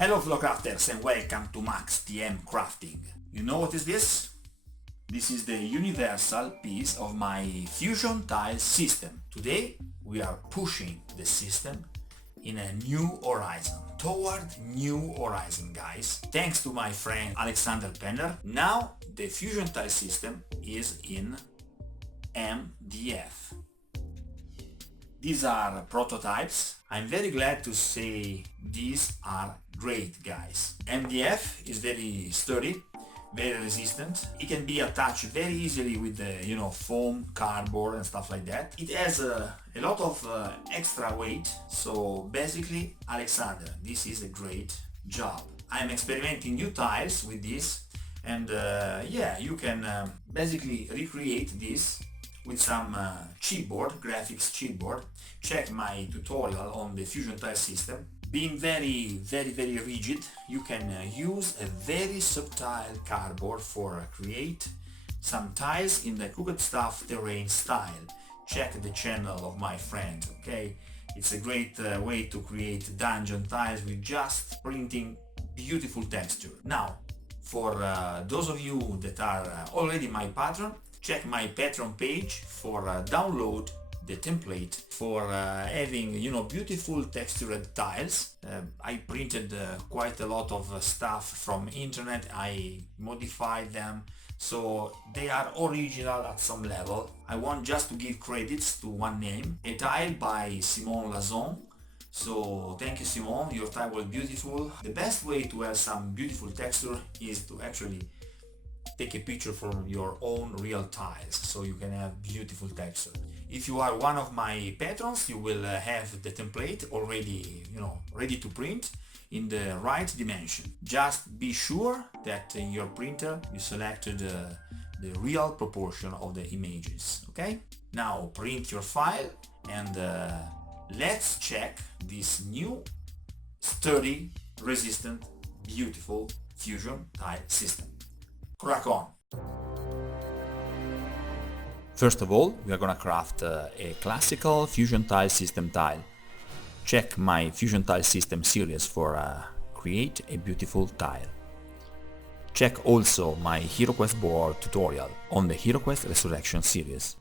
Hello Flowcrafters and welcome to Max TM Crafting. You know what is this? This is the universal piece of my fusion tile system. Today we are pushing the system in a new horizon, toward new horizon, guys. Thanks to my friend Alexander Penner, now the fusion tile system is in MDF. These are prototypes. I'm very glad to say these are great, guys. MDF is very sturdy, very resistant. It can be attached very easily with the foam, cardboard and stuff like that. It has a lot of extra weight. So basically, Alexander, this is a great job. I'm experimenting new tiles with this, and yeah, you can basically recreate this with some chipboard, graphics chipboard. Check my tutorial on the fusion tile system. Being very rigid, you can use a very subtle cardboard for create some tiles in the crooked stuff terrain style. Check the channel of my friend, okay? It's a great way to create dungeon tiles with just printing beautiful texture. Now, for those of you that are already my patron, check my Patreon page for download the template for having beautiful textured tiles. I printed quite a lot of stuff from internet. I modified them so they are original at some level. I want just to give credits to one name, a tile by Simon Lazon. So thank you, Simon, your tile was beautiful. The best way to have some beautiful texture is to actually take a picture from your own real tiles so you can have beautiful texture. If you are one of my patrons, you will have the template already, ready to print in the right dimension. Just be sure that in your printer you selected the real proportion of the images, okay? Now print your file and let's check this new, sturdy, resistant, beautiful fusion tile system. Crack on! First of all, we are gonna craft a classical fusion tile system tile. Check my fusion tile system series for create a beautiful tile. Check also my HeroQuest board tutorial on the HeroQuest Resurrection series.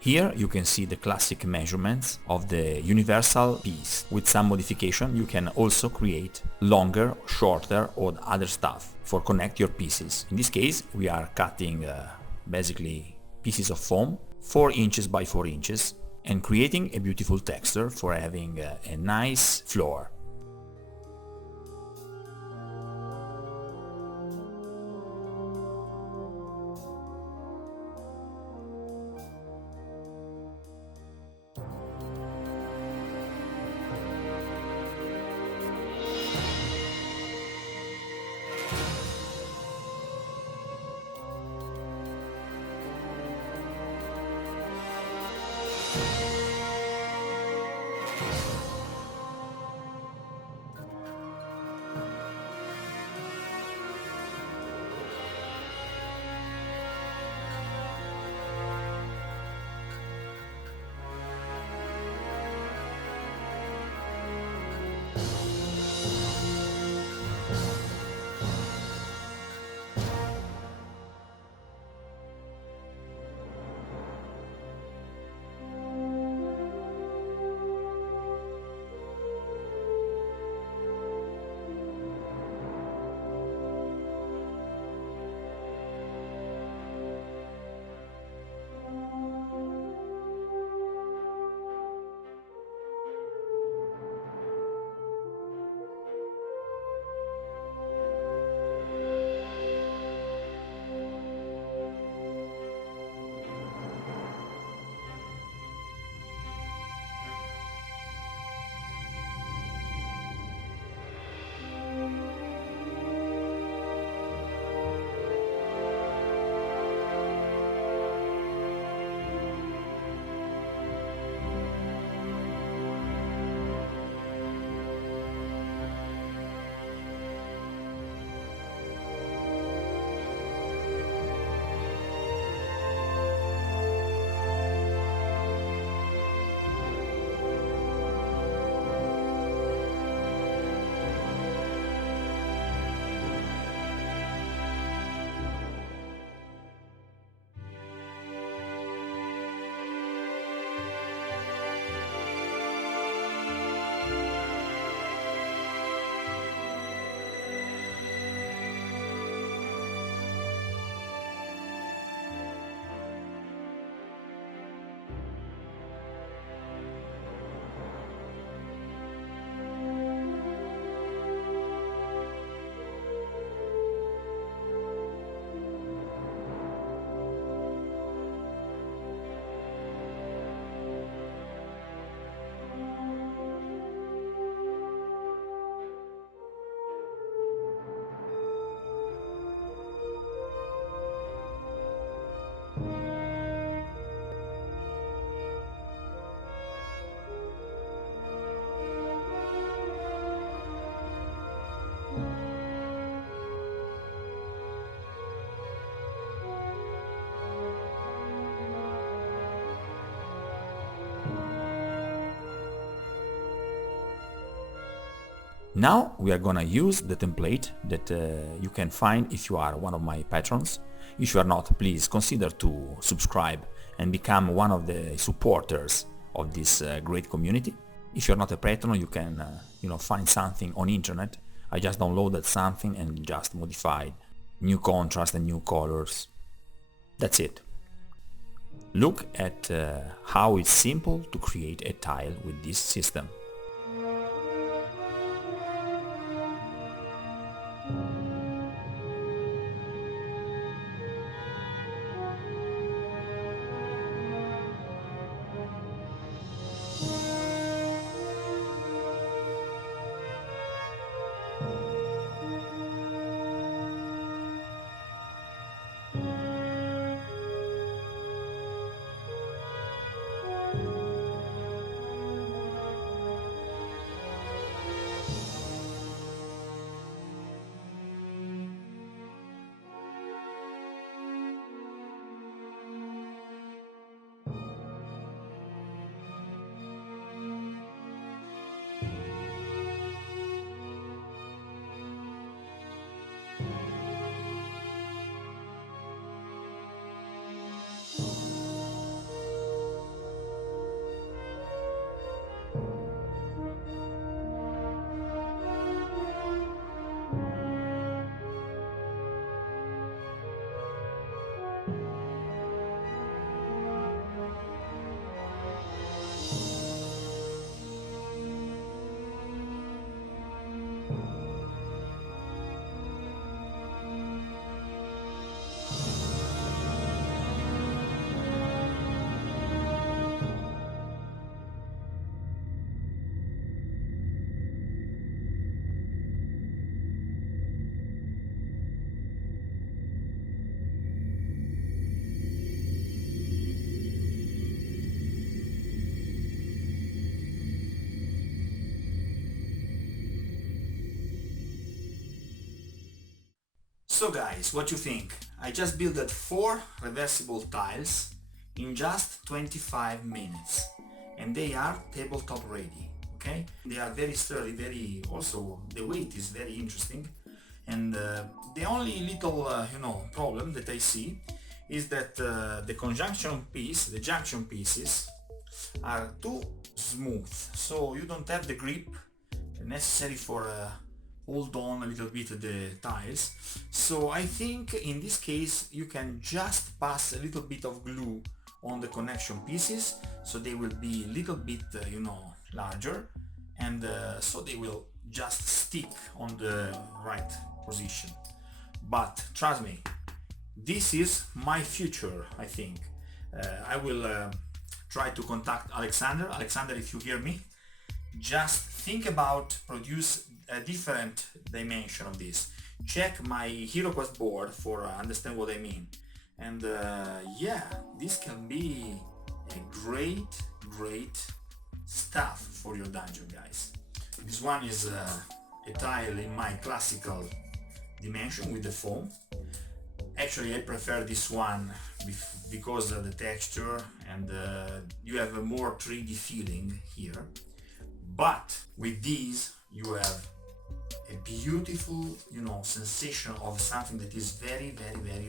Here you can see the classic measurements of the universal piece. With some modification you can also create longer, shorter or other stuff for connect your pieces. In this case we are cutting basically pieces of foam 4 inches by 4 inches and creating a beautiful texture for having a nice floor. Now we are gonna use the template that you can find if you are one of my patrons. If you are not, please consider to subscribe and become one of the supporters of this great community. If you're not a patron, you can find something on internet. I just downloaded something and just modified new contrast and new colors. That's it. Look at how it's simple to create a tile with this system. So guys, what you think? I just built 4 reversible tiles in just 25 minutes and they are tabletop ready, okay? They are very sturdy, also the weight is very interesting, and the only little problem that I see is that the junction pieces are too smooth, so you don't have the grip necessary for hold on a little bit the tiles. So I think in this case you can just pass a little bit of glue on the connection pieces, so they will be a little bit larger, and so they will just stick on the right position. But trust me, this is my future. I think I will try to contact Alexander. Alexander, if you hear me, just think about produce a different dimension of this. Check my HeroQuest board for understand what I mean. And yeah, this can be a great stuff for your dungeon, guys. This one is a tile in my classical dimension with the foam. Actually, I prefer this one because of the texture, and you have a more 3D feeling here. But with these you have a beautiful sensation of something that is very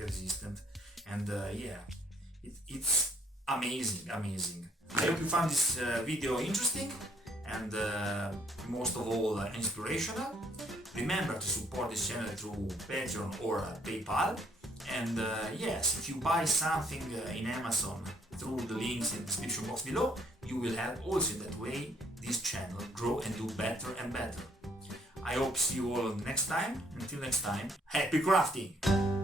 resistant, and yeah, it's amazing. I hope you found this video interesting and most of all inspirational. Remember to support this channel through Patreon or PayPal, and yes, if you buy something in Amazon through the links in the description box below, you will help also in that way this channel grow and do better and better. I hope see you all next time. Until next time, happy crafting!